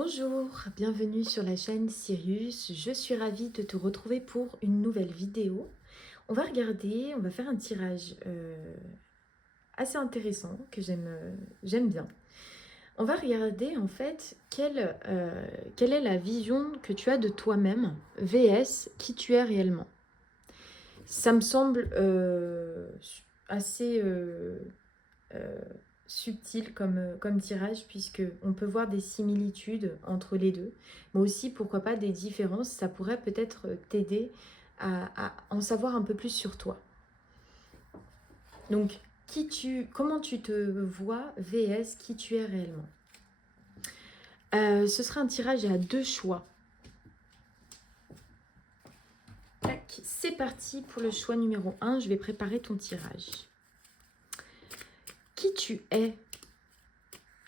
Bonjour, bienvenue sur la chaîne Sirius. Je suis ravie de te retrouver pour une nouvelle vidéo. On va faire un tirage assez intéressant que j'aime bien. On va regarder en fait quelle est la vision que tu as de toi-même vs qui tu es réellement. Ça me semble assez euh, subtil comme tirage, puisque on peut voir des similitudes entre les deux, mais aussi pourquoi pas des différences. Ça pourrait peut-être t'aider à en savoir un peu plus sur toi. Donc, comment tu te vois vs qui tu es réellement. Ce sera un tirage à deux choix. Tac, c'est parti pour le choix numéro 1. Je vais préparer ton tirage. Qui tu es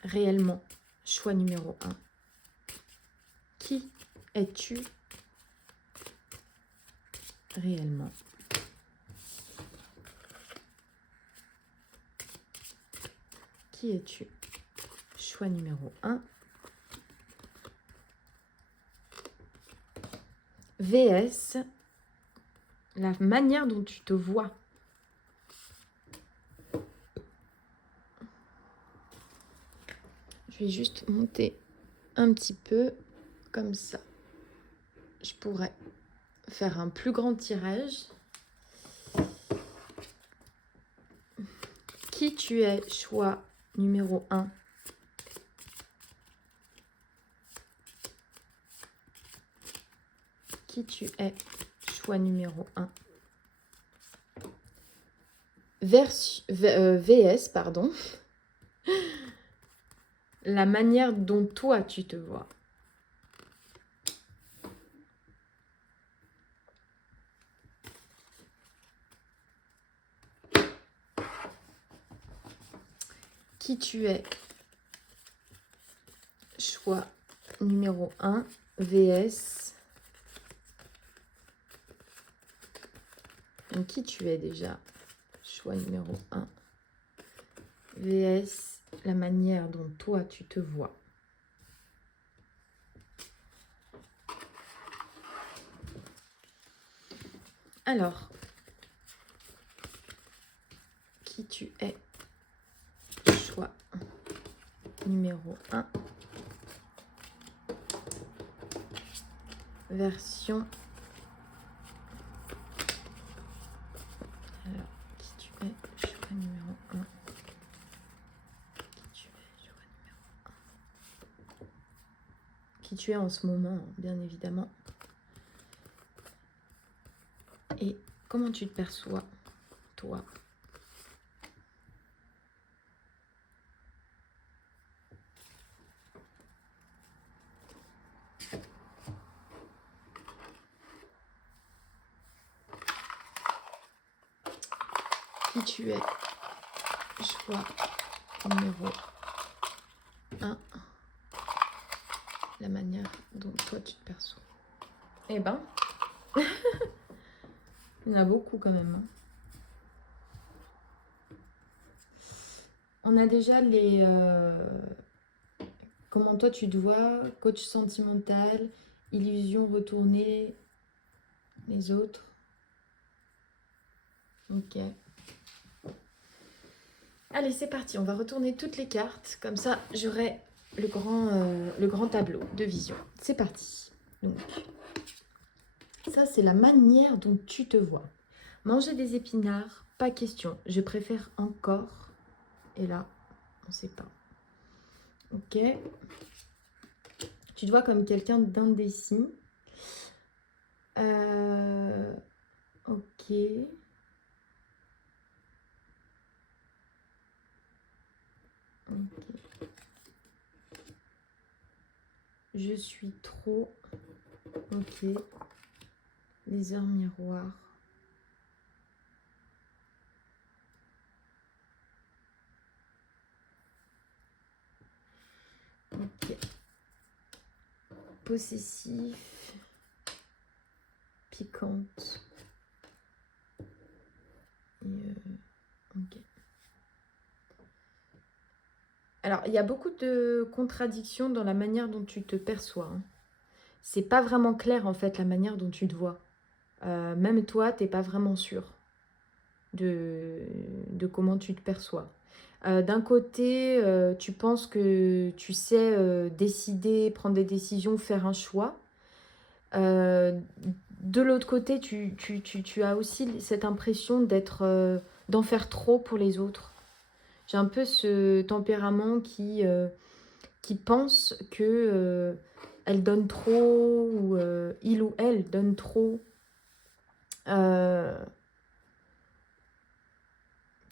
réellement? Choix numéro 1. Qui es-tu réellement? Qui es-tu? Choix numéro 1. VS, la manière dont tu te vois. Je vais juste monter un petit peu comme ça. Je pourrais faire un plus grand tirage. Qui tu es? Choix numéro 1. Qui tu es? Choix numéro 1. VS, pardon. La manière dont toi tu te vois. Qui tu es? Choix numéro 1. VS. Donc, qui tu es déjà? Choix numéro 1. VS, la manière dont toi tu te vois. Alors, qui tu es? Choix numéro 1. Version. Alors, qui tu es? Choix numéro 1. Qui tu es? Choix numéro 1. Qui tu es en ce moment, bien évidemment. Et comment tu te perçois, toi? Qui tu es? Choix numéro 1. La manière dont toi tu te perçois. Eh ben, il y en a beaucoup quand même. Hein. On a déjà les... comment toi tu te vois, coach sentimental, illusion retournée, les autres. Ok. Allez, c'est parti, on va retourner toutes les cartes, comme ça j'aurai le grand tableau de vision. C'est parti. Donc, ça c'est la manière dont tu te vois. Manger des épinards, pas question. Je préfère encore. Et là, on ne sait pas. Ok. Tu te vois comme quelqu'un d'indécis. Ok. Ok. Je suis trop. Ok. Les heures miroirs. Ok. Possessif. Piquante. Et ok. Alors, il y a beaucoup de contradictions dans la manière dont tu te perçois, hein. C'est pas vraiment clair, en fait, la manière dont tu te vois. Même toi, t'es pas vraiment sûr de, de comment tu te perçois. D'un côté, tu penses que tu sais décider, prendre des décisions, faire un choix. Euh, de l'autre côté, tu as aussi cette impression d'en faire trop pour les autres. J'ai un peu ce tempérament qui pense que elle donne trop ou il ou elle donne trop. Euh,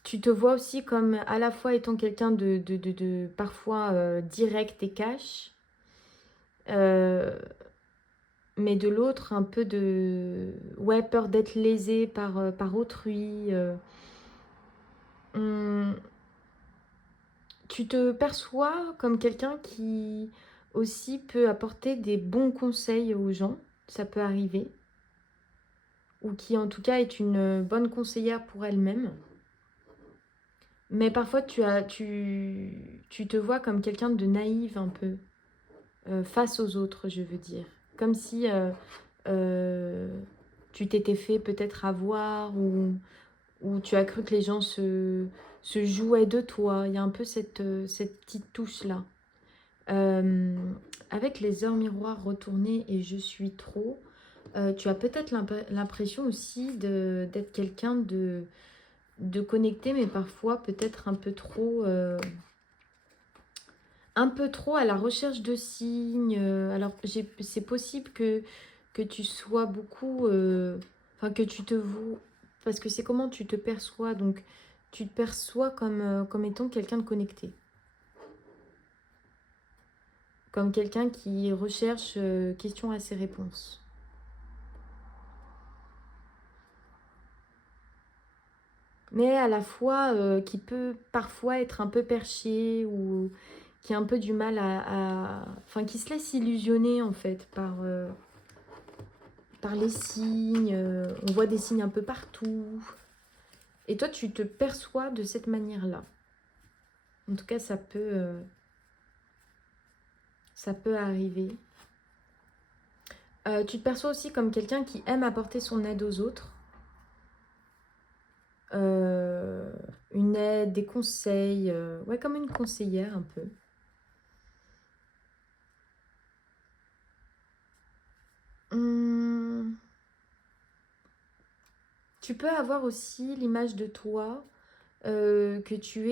Tu te vois aussi comme à la fois étant quelqu'un de parfois direct et cash, euh, mais de l'autre un peu de ouais, peur d'être lésé par autrui. Hum, Tu te perçois comme quelqu'un qui aussi peut apporter des bons conseils aux gens, ça peut arriver, ou qui en tout cas est une bonne conseillère pour elle-même. Mais parfois tu te vois comme quelqu'un de naïf un peu, face aux autres, je veux dire. Comme si euh, tu t'étais fait peut-être avoir ou tu as cru que les gens se jouaient de toi. Il y a un peu cette petite touche-là. Euh, Avec les heures miroirs retournées et je suis trop, tu as peut-être l'impression aussi d'être quelqu'un de connecté, mais parfois peut-être un peu trop à la recherche de signes. Alors, c'est possible que tu sois beaucoup, enfin que tu te vois, parce que c'est comment tu te perçois, donc tu te perçois comme étant quelqu'un de connecté, comme quelqu'un qui recherche questions à ses réponses. Mais à la fois qui peut parfois être un peu perché ou qui a un peu du mal enfin qui se laisse illusionner en fait par les signes. On voit des signes un peu partout. Et toi, tu te perçois de cette manière-là. En tout cas, ça peut arriver. Tu te perçois aussi comme quelqu'un qui aime apporter son aide aux autres. Euh, une aide, des conseils. Ouais, comme une conseillère un peu. Hum, Tu peux avoir aussi l'image de toi que tu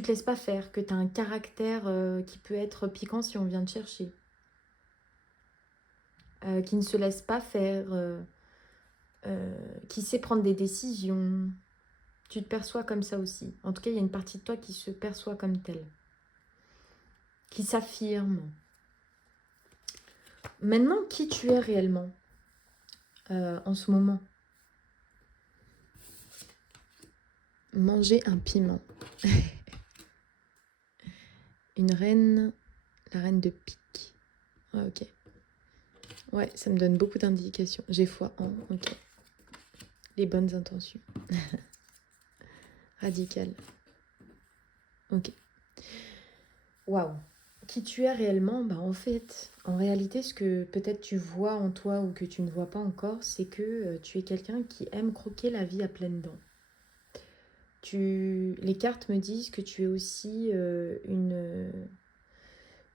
te laisses pas faire, que tu as un caractère qui peut être piquant si on vient te chercher, qui ne se laisse pas faire, qui sait prendre des décisions. Tu te perçois comme ça aussi. En tout cas, il y a une partie de toi qui se perçoit comme telle, qui s'affirme. Maintenant, qui tu es réellement en ce moment? Manger un piment. Une reine, la reine de pique. Ah, ok. Ouais, ça me donne beaucoup d'indications. J'ai foi en, ok. Les bonnes intentions. Radical. Ok. Waouh. Qui tu es réellement, bah en fait, en réalité, ce que peut-être tu vois en toi ou que tu ne vois pas encore, c'est que tu es quelqu'un qui aime croquer la vie à pleines dents. Les cartes me disent que tu es aussi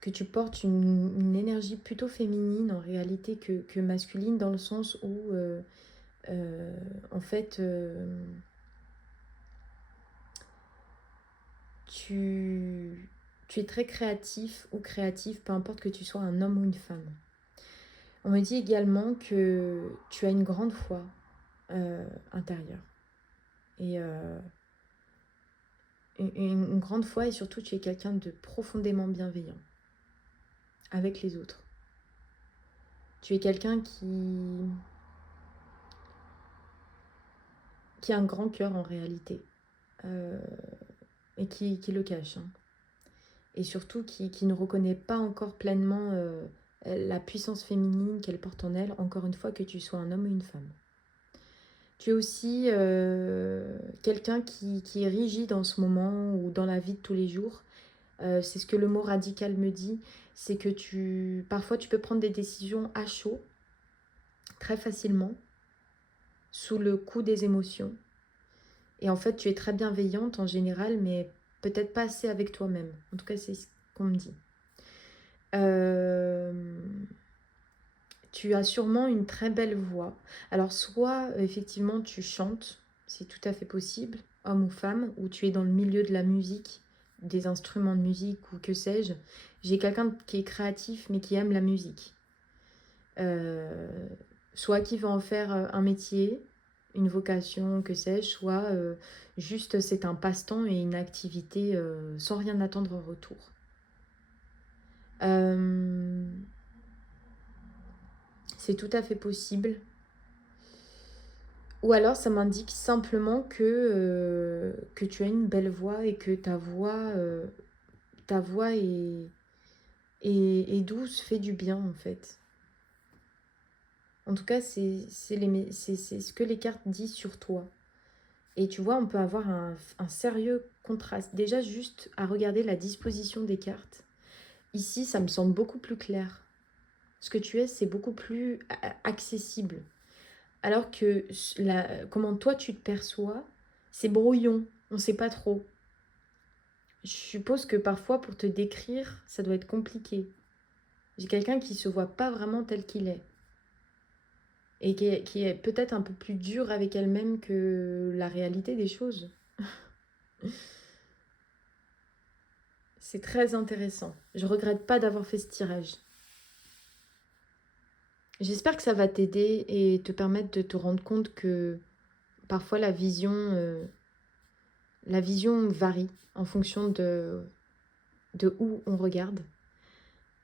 que tu portes une énergie plutôt féminine en réalité que masculine, dans le sens où euh, en fait tu, tu es très créatif ou créative, peu importe que tu sois un homme ou une femme. On me dit également que tu as une grande foi intérieure. Et une grande foi, et surtout tu es quelqu'un de profondément bienveillant avec les autres. Tu es quelqu'un qui a un grand cœur en réalité, euh, et qui le cache, hein. Et surtout qui ne reconnaît pas encore pleinement la puissance féminine qu'elle porte en elle, encore une fois, que tu sois un homme ou une femme. Tu es aussi quelqu'un qui est rigide en ce moment ou dans la vie de tous les jours, C'est ce que le mot radical me dit. C'est que parfois tu peux prendre des décisions à chaud, très facilement, sous le coup des émotions. Et en fait, tu es très bienveillante en général, mais peut-être pas assez avec toi-même. En tout cas, c'est ce qu'on me dit. Tu as sûrement une très belle voix. Alors, soit effectivement tu chantes, c'est tout à fait possible, homme ou femme, ou tu es dans le milieu de la musique, des instruments de musique ou que sais-je. J'ai quelqu'un qui est créatif mais qui aime la musique. Soit qui va en faire un métier, une vocation, que sais-je, soit juste c'est un passe-temps et une activité sans rien attendre en retour. C'est tout à fait possible. Ou alors ça m'indique simplement que tu as une belle voix et que ta voix est douce, fait du bien en fait. En tout cas, c'est ce que les cartes disent sur toi. Et tu vois, on peut avoir un sérieux contraste. Déjà, juste à regarder la disposition des cartes. Ici, ça me semble beaucoup plus clair. Ce que tu es, c'est beaucoup plus accessible. Alors que comment toi tu te perçois, c'est brouillon. On ne sait pas trop. Je suppose que parfois, pour te décrire, ça doit être compliqué. J'ai quelqu'un qui ne se voit pas vraiment tel qu'il est. Et qui est peut-être un peu plus dur avec elle-même que la réalité des choses. C'est très intéressant. Je regrette pas d'avoir fait ce tirage. J'espère que ça va t'aider et te permettre de te rendre compte que parfois la vision varie en fonction de où on regarde.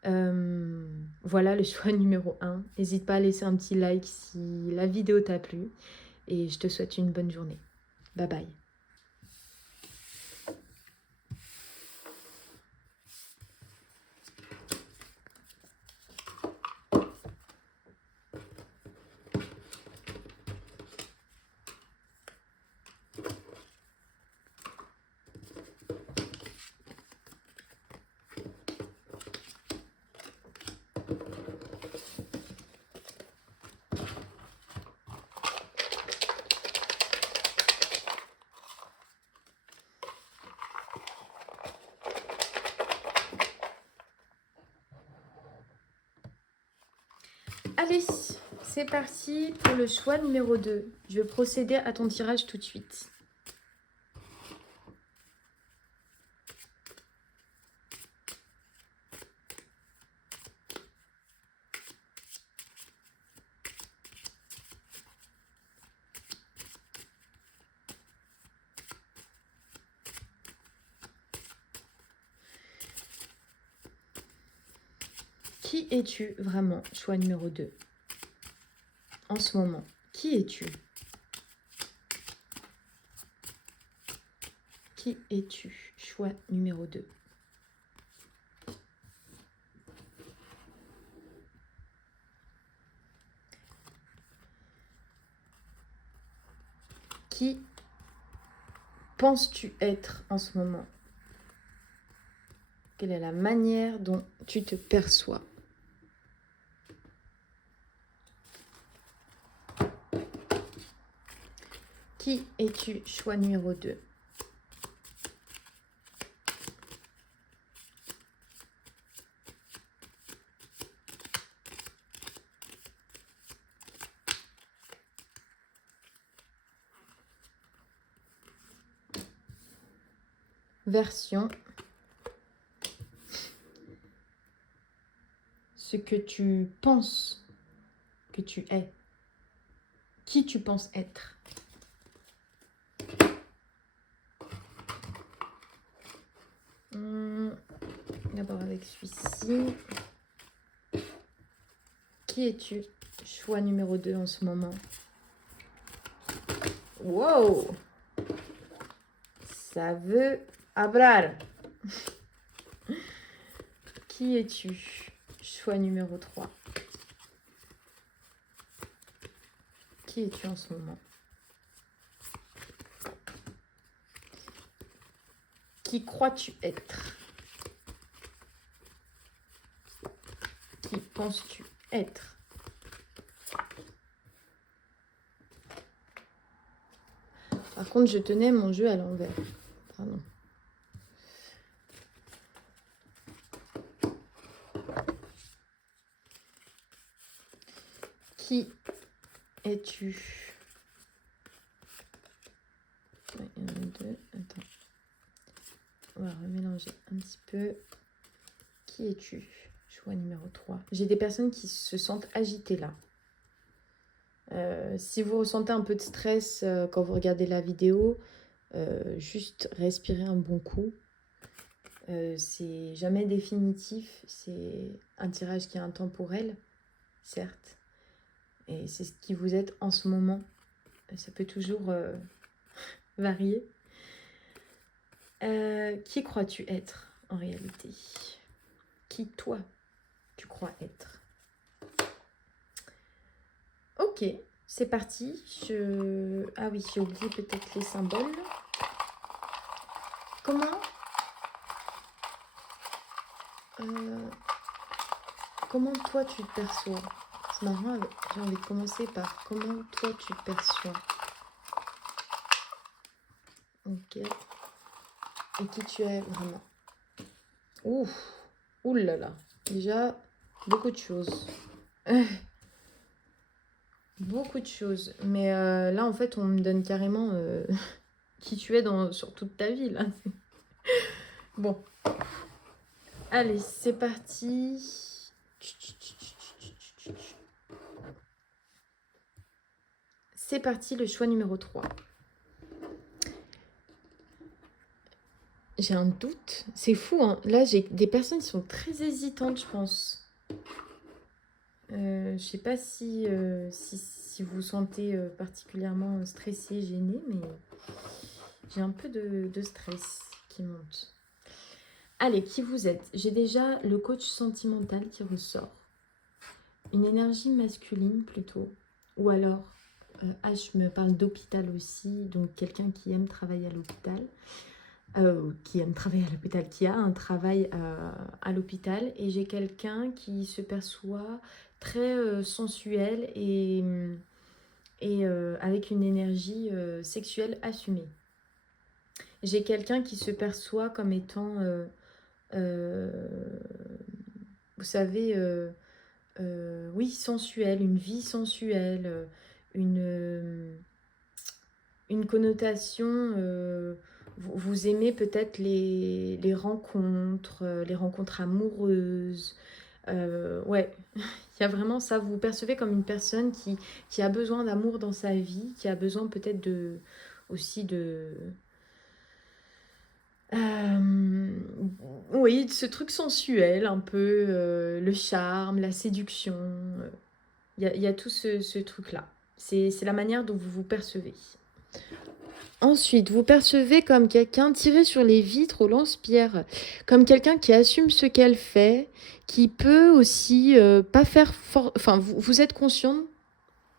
Voilà le choix numéro 1. N'hésite pas à laisser un petit like si la vidéo t'a plu. Et je te souhaite une bonne journée. Bye bye. Allez, c'est parti pour le choix numéro 2. Je vais procéder à ton tirage tout de suite. Qui es-tu vraiment, choix numéro 2? En ce moment, qui es-tu? Qui es-tu, choix numéro 2? Qui penses-tu être en ce moment? Quelle est la manière dont tu te perçois? Qui es-tu, choix numéro 2? Version. Ce que tu penses que tu es. Qui tu penses être. D'abord avec celui-ci. Qui es-tu? Choix numéro 2 en ce moment. Wow! Ça veut hablar. Qui es-tu? Choix numéro 3. Qui es-tu en ce moment? Qui crois-tu être? Qui penses-tu être? Par contre, je tenais mon jeu à l'envers. Pardon. Qui es-tu? Ouais, il y en a deux. Attends. On va remélanger un petit peu. Qui es-tu? Choix numéro 3. J'ai des personnes qui se sentent agitées là. Si vous ressentez un peu de stress quand vous regardez la vidéo, juste respirez un bon coup. C'est jamais définitif, c'est un tirage qui est intemporel, certes, et c'est ce qui vous êtes en ce moment. Ça peut toujours varier. Qui crois-tu être en réalité? Qui toi tu crois être? Ok, c'est parti. Ah oui, j'ai oublié peut-être les symboles. Comment toi tu te perçois? C'est marrant, j'ai envie de commencer par comment toi tu te perçois. Ok. Et qui tu es vraiment? Ouf, oulala. Déjà, beaucoup de choses. Beaucoup de choses. Mais là, en fait, on me donne carrément qui tu es sur toute ta vie, là. Bon. Allez, c'est parti. C'est parti, le choix numéro 3. J'ai un doute. C'est fou, hein. Là, j'ai des personnes qui sont très hésitantes, je pense. Je sais pas si vous vous sentez particulièrement stressé, gêné, mais j'ai un peu de stress qui monte. Allez, qui vous êtes? J'ai déjà le coach sentimental qui ressort. Une énergie masculine plutôt. Ou alors, je me parle d'hôpital aussi, donc quelqu'un qui aime travailler à l'hôpital. Qui a un travail à l'hôpital. Et j'ai quelqu'un qui se perçoit très sensuel et avec une énergie sexuelle assumée. J'ai quelqu'un qui se perçoit comme étant, vous savez, oui, sensuel, une vie sensuelle, une connotation, vous aimez peut-être les rencontres amoureuses. Ouais, il y a vraiment ça. Vous vous percevez comme une personne qui a besoin d'amour dans sa vie, qui a besoin peut-être aussi de... oui, de ce truc sensuel, un peu, le charme, la séduction. Il y a tout ce truc-là. C'est la manière dont vous vous percevez. Ensuite, vous percevez comme quelqu'un tiré sur les vitres au lance-pierre, comme quelqu'un qui assume ce qu'elle fait, qui peut aussi pas faire fort... Enfin, vous êtes conscient,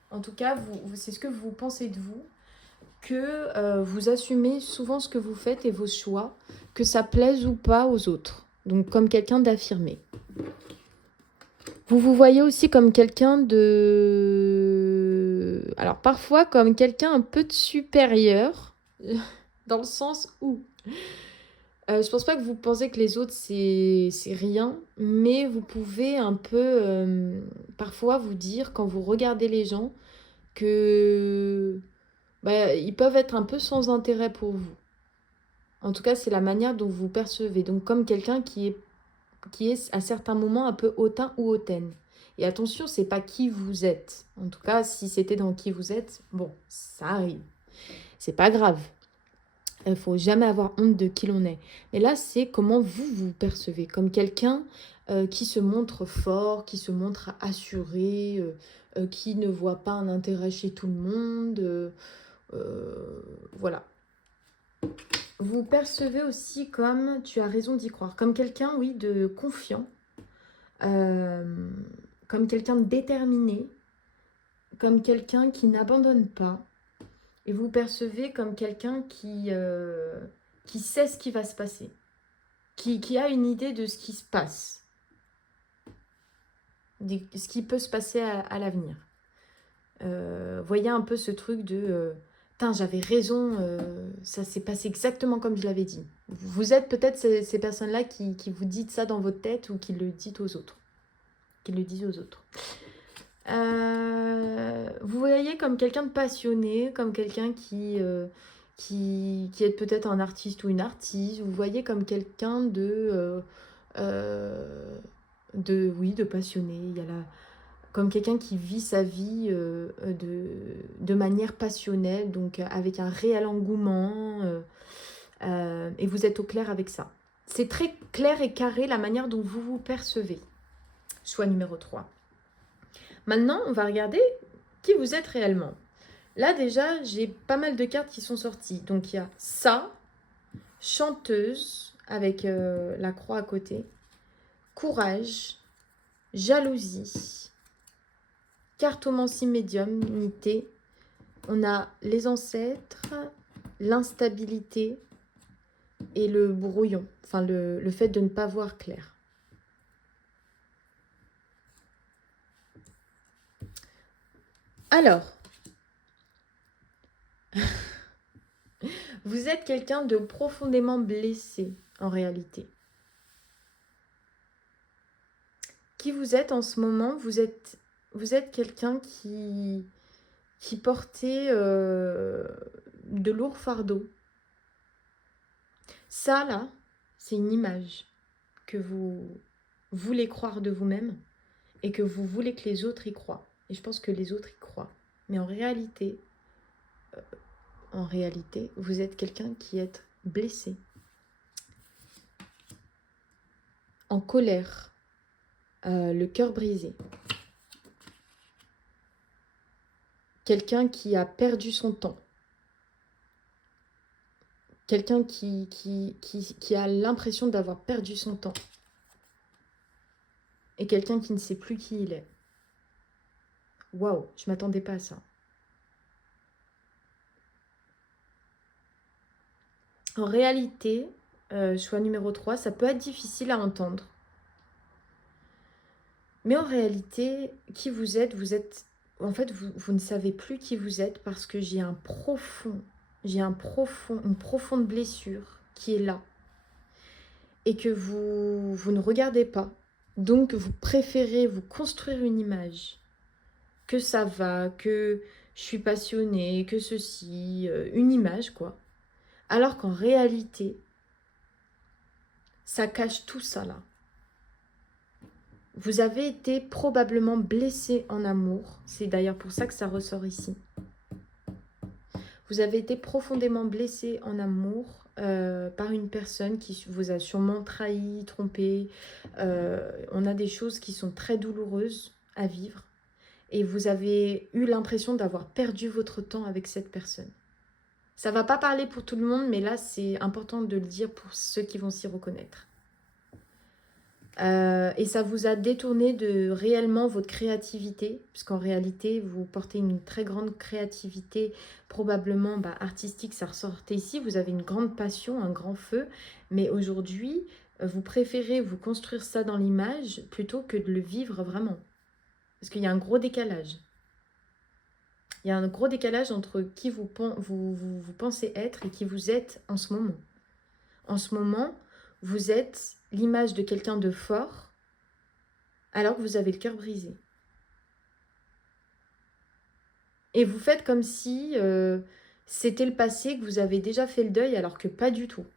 en tout cas, c'est ce que vous pensez de vous, que vous assumez souvent ce que vous faites et vos choix, que ça plaise ou pas aux autres. Donc, comme quelqu'un d'affirmé. Vous vous voyez aussi comme quelqu'un de... Alors, parfois, comme quelqu'un un peu de supérieur, dans le sens où... je pense pas que vous pensez que les autres, c'est rien, mais vous pouvez un peu, parfois, vous dire, quand vous regardez les gens, que... ils peuvent être un peu sans intérêt pour vous. En tout cas, c'est la manière dont vous percevez. Donc, comme quelqu'un qui est à certains moments un peu hautain ou hautaine. Et attention, c'est pas qui vous êtes. En tout cas, si c'était dans qui vous êtes, bon, ça arrive. C'est pas grave. Il faut jamais avoir honte de qui l'on est. Mais là, c'est comment vous vous percevez. Comme quelqu'un qui se montre fort, qui se montre assuré, qui ne voit pas un intérêt chez tout le monde. Voilà. Vous percevez aussi comme, tu as raison d'y croire, comme quelqu'un, oui, de confiant, comme quelqu'un de déterminé, comme quelqu'un qui n'abandonne pas. Et vous percevez comme quelqu'un qui sait ce qui va se passer, qui a une idée de ce qui se passe. ce qui peut se passer à l'avenir. Voyez un peu ce truc de putain, j'avais raison, ça s'est passé exactement comme je l'avais dit. Vous êtes peut-être ces personnes-là qui vous dites ça dans votre tête ou qui le dites aux autres. Qui le disent aux autres. Vous voyez comme quelqu'un de passionné, comme quelqu'un qui est peut-être un artiste ou une artiste. Vous voyez comme quelqu'un oui, de passionné. Il y a comme quelqu'un qui vit sa vie de manière passionnelle, donc avec un réel engouement. Et vous êtes au clair avec ça. C'est très clair et carré la manière dont vous vous percevez. Choix numéro 3. Maintenant, on va regarder qui vous êtes réellement. Là, déjà, j'ai pas mal de cartes qui sont sorties. Donc, il y a ça, chanteuse, avec la croix à côté, courage, jalousie, cartomancie médiumnité. On a les ancêtres, l'instabilité et le brouillon. Enfin, le fait de ne pas voir clair. Alors, vous êtes quelqu'un de profondément blessé en réalité. Qui vous êtes en ce moment, vous êtes quelqu'un qui portait de lourds fardeaux. Ça, là, c'est une image que vous voulez croire de vous-même et que vous voulez que les autres y croient. Et je pense que les autres y croient. Mais en réalité, vous êtes quelqu'un qui est blessé, en colère, le cœur brisé. Quelqu'un qui a perdu son temps. Quelqu'un qui a l'impression d'avoir perdu son temps. Et quelqu'un qui ne sait plus qui il est. Waouh, je ne m'attendais pas à ça. En réalité, choix numéro 3, ça peut être difficile à entendre. Mais en réalité, qui vous êtes, en fait, vous ne savez plus qui vous êtes parce que j'ai une profonde blessure qui est là. Et que vous ne regardez pas. Donc, vous préférez vous construire une image. Que ça va, que je suis passionnée, que ceci, une image, quoi. Alors qu'en réalité, ça cache tout ça, là. Vous avez été probablement blessé en amour. C'est d'ailleurs pour ça que ça ressort ici. Vous avez été profondément blessé en amour par une personne qui vous a sûrement trahi, trompé. On a des choses qui sont très douloureuses à vivre. Et vous avez eu l'impression d'avoir perdu votre temps avec cette personne. Ça ne va pas parler pour tout le monde, mais là, c'est important de le dire pour ceux qui vont s'y reconnaître. Et ça vous a détourné de réellement votre créativité, puisqu'en réalité, vous portez une très grande créativité, probablement artistique, ça ressortait ici. Vous avez une grande passion, un grand feu, mais aujourd'hui, vous préférez vous construire ça dans l'image plutôt que de le vivre vraiment. Parce qu'il y a un gros décalage. Il y a un gros décalage entre qui vous pensez être et qui vous êtes en ce moment. En ce moment, vous êtes l'image de quelqu'un de fort alors que vous avez le cœur brisé. Et vous faites comme si c'était le passé, que vous avez déjà fait le deuil alors que pas du tout.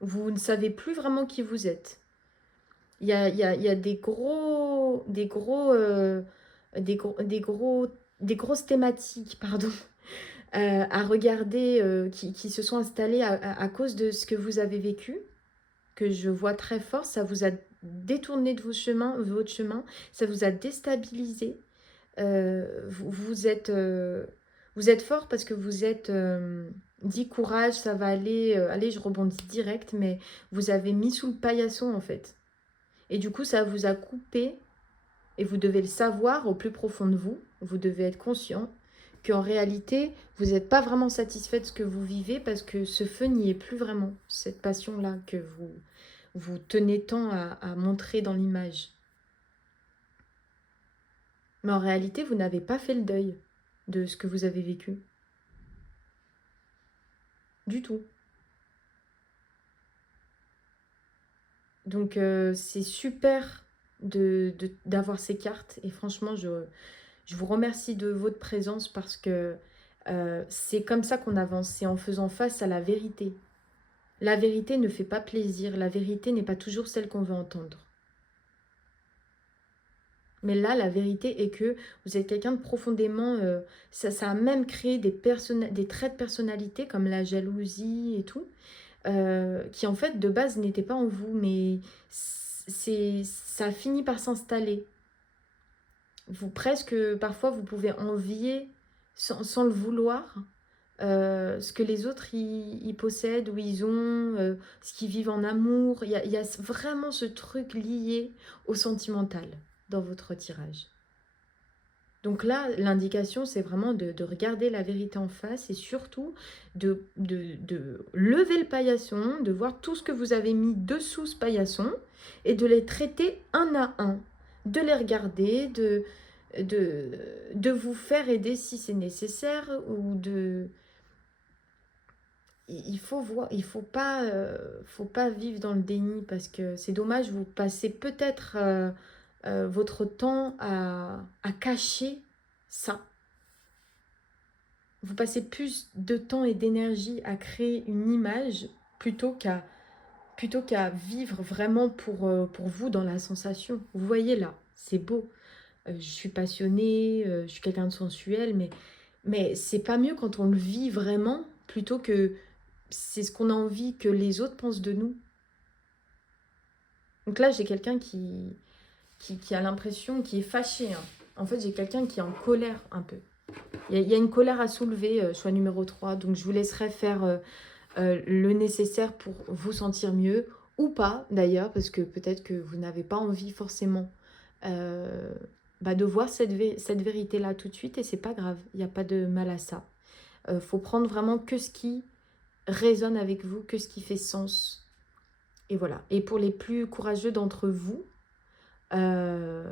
Vous ne savez plus vraiment qui vous êtes. Il y a des grosses thématiques, pardon, à regarder qui se sont installées à cause de ce que vous avez vécu, que je vois très fort. Ça vous a détourné de votre chemin, ça vous a déstabilisé. Vous êtes fort parce que vous êtes dit courage, ça va aller. Allez, je rebondis direct, mais vous avez mis sous le paillasson en fait. Et du coup, ça vous a coupé, et vous devez le savoir au plus profond de vous, vous devez être conscient qu'en réalité, vous n'êtes pas vraiment satisfait de ce que vous vivez parce que ce feu n'y est plus vraiment, cette passion-là que vous tenez tant à montrer dans l'image. Mais en réalité, vous n'avez pas fait le deuil de ce que vous avez vécu. Du tout. Donc, c'est super d'avoir ces cartes. Et franchement, je vous remercie de votre présence parce que c'est comme ça qu'on avance. C'est en faisant face à la vérité. La vérité ne fait pas plaisir. La vérité n'est pas toujours celle qu'on veut entendre. Mais là, la vérité est que vous êtes quelqu'un de profondément... ça a même créé des traits de personnalité comme la jalousie et tout, qui en fait de base n'étaient pas en vous, mais ça a fini par s'installer. Presque, parfois, vous pouvez envier, sans le vouloir, ce que les autres ils possèdent ou ils ont, ce qu'ils vivent en amour. Il y a vraiment ce truc lié au sentimental dans votre tirage. Donc là, l'indication, c'est vraiment de regarder la vérité en face et surtout de lever le paillasson, de voir tout ce que vous avez mis dessous ce paillasson et de les traiter un à un, de les regarder, de vous faire aider si c'est nécessaire ou de... Il faut voir, faut pas vivre dans le déni parce que c'est dommage, vous passez peut-être votre temps à cacher ça. Vous passez plus de temps et d'énergie à créer une image plutôt qu'à vivre vraiment pour vous dans la sensation. Vous voyez là, c'est beau. Je suis passionnée, je suis quelqu'un de sensuel, mais c'est pas mieux quand on le vit vraiment plutôt que c'est ce qu'on a envie que les autres pensent de nous. Donc là, j'ai quelqu'un qui a l'impression, qui est fâché. Hein. En fait, j'ai quelqu'un qui est en colère un peu. Il y a une colère à soulever, choix numéro 3. Donc, je vous laisserai faire le nécessaire pour vous sentir mieux. Ou pas, d'ailleurs, parce que peut-être que vous n'avez pas envie forcément de voir cette vérité-là tout de suite. Et c'est pas grave, il n'y a pas de mal à ça. Faut prendre vraiment que ce qui résonne avec vous, que ce qui fait sens. Et voilà. Et pour les plus courageux d'entre vous, on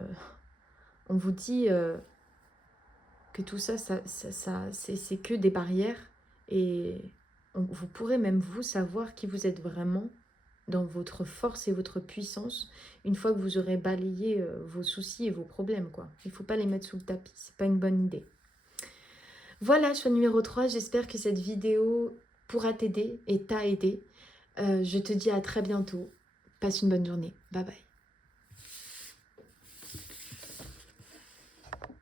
vous dit que tout ça, c'est que des barrières. Et vous pourrez même vous savoir qui vous êtes vraiment dans votre force et votre puissance une fois que vous aurez balayé vos soucis et vos problèmes, quoi. Il ne faut pas les mettre sous le tapis. C'est pas une bonne idée. Voilà, choix numéro 3. J'espère que cette vidéo pourra t'aider et t'a aidé. Je te dis à très bientôt. Passe une bonne journée. Bye bye.